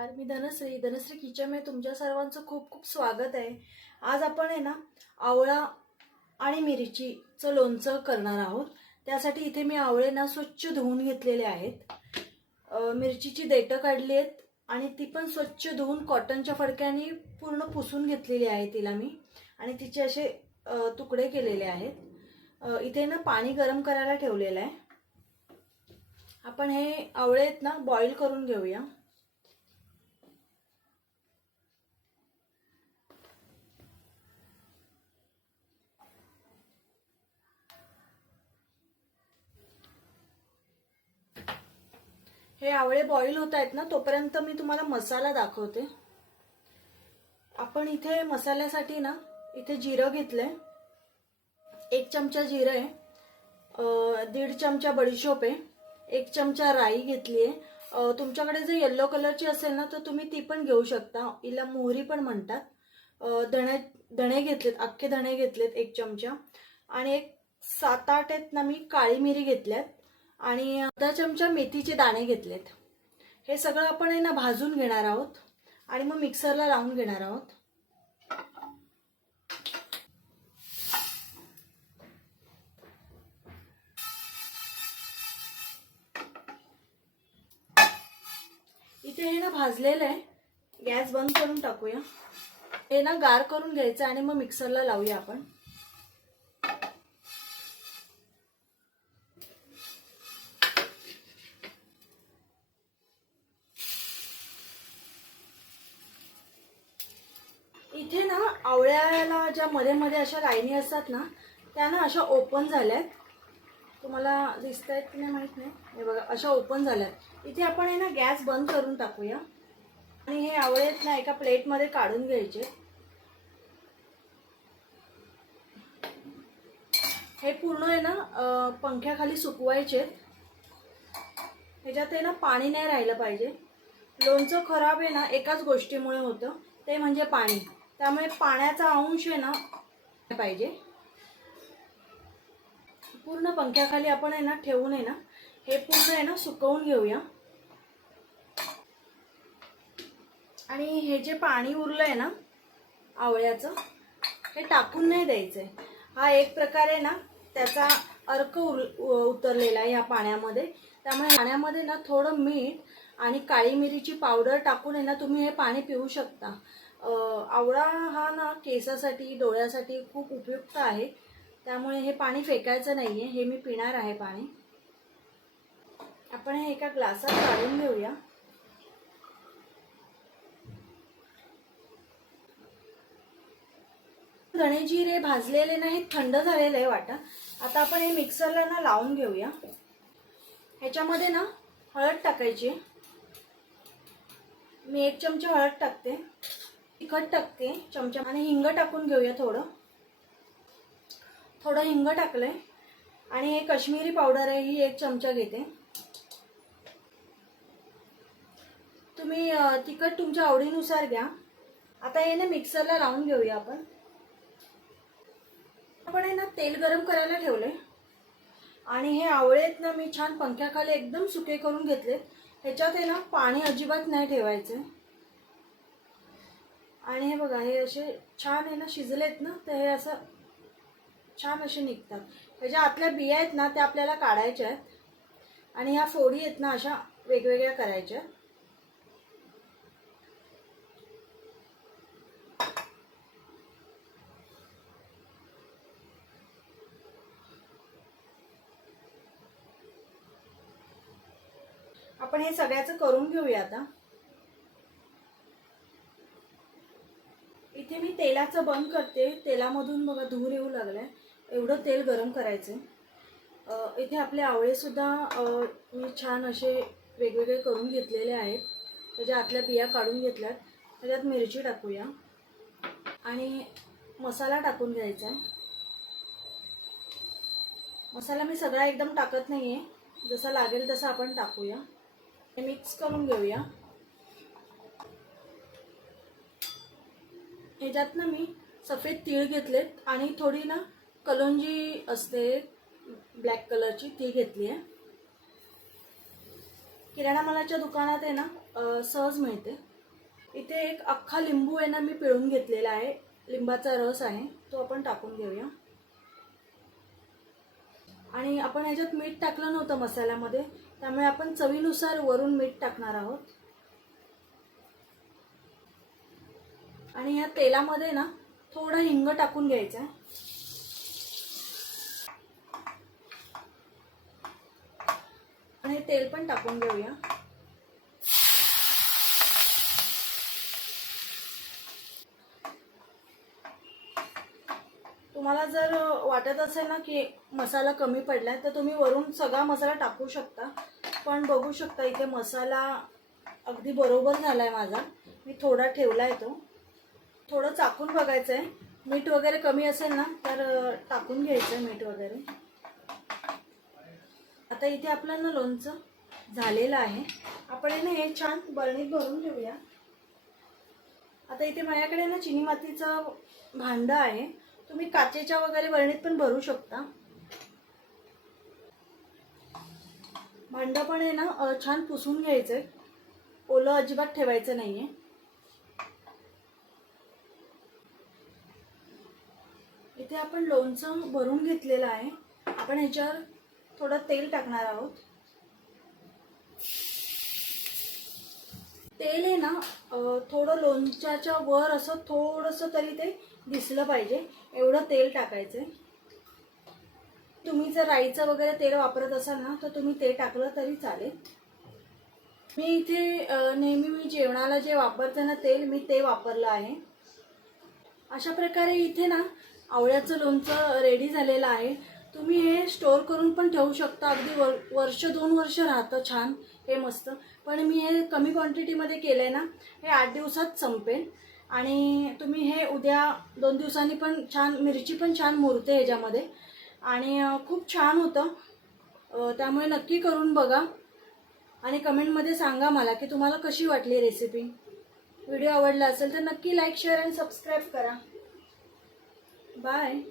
नमस्कार मी धनश्री. धनश्री किचनमध्ये तुमच्या सर्वांचं खूप खूप स्वागत आहे. आज आपण आहे ना आवळा आणि मिरचीचं लोणचं करणार आहोत. त्यासाठी इथे मी आवळे ना स्वच्छ धुवून घेतलेले आहेत. मिरचीची देठं काढली आहेत आणि ती पण स्वच्छ धुवून कॉटनच्या फडक्याने पूर्ण पुसून घेतलेली आहे तिला मी. आणि तिचे असे तुकडे केलेले आहेत. इथे ना पाणी गरम करायला ठेवलेलं आहे. आपण हे आवळे आहेत ना बॉईल करून घेऊया. हे आवळे बॉईल होत आहेत ना तोपर्यंत मी तुम्हाला मसाला दाखवते. आपण इथे मसाल्यासाठी ना इथे जिरं घेतलंय. एक चमचा जिरं आहे. दीड चमचा बडीशोप आहे. एक चमचा राई घेतली आहे तुमच्याकडे जर येल्लो कलरची असेल ना तर तुम्ही ती पण घेऊ शकता. हिला मोहरी पण म्हणतात. अं, धणे धणे घेतलेत अख्खे धणे घेतलेत एक चमचा. आणि एक सात आठ आहेत ना मी काळी मिरी घेतल्यात. आणि अर्धा चमचा मेथीचे दाणे घेतलेत. हे सगळं आपण आहे ना भाजून घेणार आहोत आणि मग मिक्सरला लावून घेणार आहोत. इथे हे ना भाजलेलं आहे. गॅस बंद करून टाकूया. हे ना गार करून घ्यायचं आणि मग मिक्सरला लावूया आपण इथे ना आवळ्याला ज्या मध्ये मध्ये अशा लाईनी असतात ना त्या ना अशा ओपन झाल्यात. तुम्हाला दिसत आहेत की नाही माहीत नाही. हे बघा अशा ओपन झाल्यात. इथे आपण आहे ना गॅस बंद करून टाकूया. आणि हे आवळे आहेत ना एका प्लेटमध्ये काढून घ्यायचे. हे पूर्ण आहे ना पंख्याखाली सुकवायचे. ह्याच्यात आहे ना पाणी नाही राहिलं पाहिजे. लोणचं खराब आहे ना एकाच गोष्टीमुळे होतं. ते म्हणजे पाणी. त्यामुळे पाण्याचा अंश आहे ना पाहिजे. पूर्ण पंख्याखाली आपण आहे ना ठेवून आहे ना हे पूर्ण आहे ना सुकवून घेऊया. आणि हे जे पाणी उरलं आहे ना आवळ्याचं हे टाकून नाही द्यायचंय. हा एक प्रकारे ना त्याचा अर्क उर उतरलेला आहे या पाण्यामध्ये. त्यामुळे पाण्यामध्ये ना थोडं मीठ आणि काळी मिरीची पावडर टाकून आहे ना तुम्ही हे पाणी पिऊ शकता. आवळा हा ना केसासाठी डोळ्यासाठी खूप उपयुक्त आहे. त्यामुळे हे पाणी फेकायचं नाही आहे हे मी पिणार आहे पाणी. आपण हे एका ग्लासात काढून घेऊया. धणेजिरे भाजलेले नाही थंड झालेलं आहे वाटा आता आपण हे मिक्सरला ना लावून घेऊया. ह्याच्यामध्ये ना हळद टाकायची मी एक चमचा हळद टाकते. तिखट टाकते चमचा आणि हिंग टाकून घेऊया थोडं. थोडं हिंग टाकलंय. आणि हे कश्मीरी पावडर आहे ही एक चमचा घेते. तुम्ही तिखट तुमच्या आवडीनुसार घ्या. आता हे ना मिक्सरला लावून घेऊया आपण. आपण आहे ना तेल गरम करायला ठेवलंय. आणि हे आवळेत ना मी छान पंख्याखाली एकदम सुके करून घेतले ह्याच्यात आहे ना पाणी अजिबात नाही ठेवायचं आणि हे बघा हे असे छान आहे ना शिजलेत ना तर हे असं छान असे निघतात. ह्याच्या आतल्या बिया आहेत ना त्या आपल्याला काढायच्या आहेत. आणि ह्या फोडी आहेत ना अशा वेगवेगळ्या करायच्या. आपण हे सगळ्याचं करून घेऊया आता इथे मी तेलाचं बंद करते. तेलामधून बघा धूर येऊ लागलाय. एवढं तेल गरम करायचं. इथे आपले आवळेसुद्धा मी छान असे वेगवेगळे करून घेतलेले आहेत. त्याच्या आतल्या बिया काढून घेतल्यात. त्याच्यात मिरची टाकूया. आणि मसाला टाकून घ्यायचा आहे. मसाला मी सगळा एकदम टाकत नाही आहे जसा लागेल तसा आपण टाकूया. मिक्स करून घेऊया. ह्याच्यात ना मी सफेद तीळ घेतलेत आणि थोडी ना कलोंजी असते ब्लॅक कलरची ती घेतली आहे. किराणा मालाच्या दुकानात आहे ना सहज मिळते. इथे एक अख्खा लिंबू आहे ना मी पिळून घेतलेला आहे. लिंबाचा रस आहे तो आपण टाकून घेऊया. आणि आपण ह्याच्यात मीठ टाकलं नव्हतं मसाल्यामध्ये त्यामुळे आपण चवीनुसार वरून मीठ टाकणार आहोत. आणि या तेलामध्ये ना थोडं हिंग टाकून घ्यायचं. आहे आणि तेल पण टाकून घेऊया. तुम्हाला जर वाटत असेल ना की मसाला कमी पडलाय तर तुम्ही वरून सगळा मसाला टाकू शकता. पण बघू शकता इथे मसाला अगदी बरोबर झालाय माझा. मी थोडा ठेवलाय तो. थोडं चाकून बघायचं आहे मीठ वगैरे कमी असेल ना तर टाकून घ्यायचं आहे मीठ वगैरे. आता इथे आपलं ना लोणचं झालेलं आहे. आपण आहे ना हे छान बरणीत भरून ठेवूया आता इथे माझ्याकडे ना चिनी मातीचं भांडं आहे. तुम्ही काचेच्या वगैरे बरणीत पण भरू शकता. भांडं पण आहे ना छान पुसून घ्यायचं आहे ओलं अजिबात ठेवायचं नाही आहे इथे आपण लोणचं भरून घेतलेलं आहे. आपण ह्याच्यावर थोडं तेल टाकणार आहोत. तेल आहे ना थोडं लोणच्याच्या वर असं थोडंसं तरी ते दिसलं पाहिजे. एवढं तेल टाकायचंय. तुम्ही जर राईचं वगैरे तेल वापरत असाल ना तर तुम्ही ते टाकलं तरी चालेल. मी इथे नेहमी मी जेवणाला जे वापरते ना तेल मी ते वापरलं आहे. अशा प्रकारे इथे ना आवळ्याचं लोणचं रेडी झालेलं आहे. तुम्ही हे स्टोअर करून पण ठेवू शकता. अगदी वर वर्ष दोन वर्ष राहतं छान. हे मस्त. पण मी हे कमी क्वांटिटीमध्ये केलं आहे ना हे आठ दिवसात संपेल. आणि तुम्ही हे उद्या दोन दिवसांनी पण छान मिरची पण छान मुरते ह्याच्यामध्ये. आणि खूप छान होतं. त्यामुळे नक्की करून बघा. आणि कमेंटमध्ये सांगा मला की तुम्हाला कशी वाटली रेसिपी व्हिडिओ आवडला असेल तर नक्की लाईक शेअर आणि सबस्क्राईब करा. बाय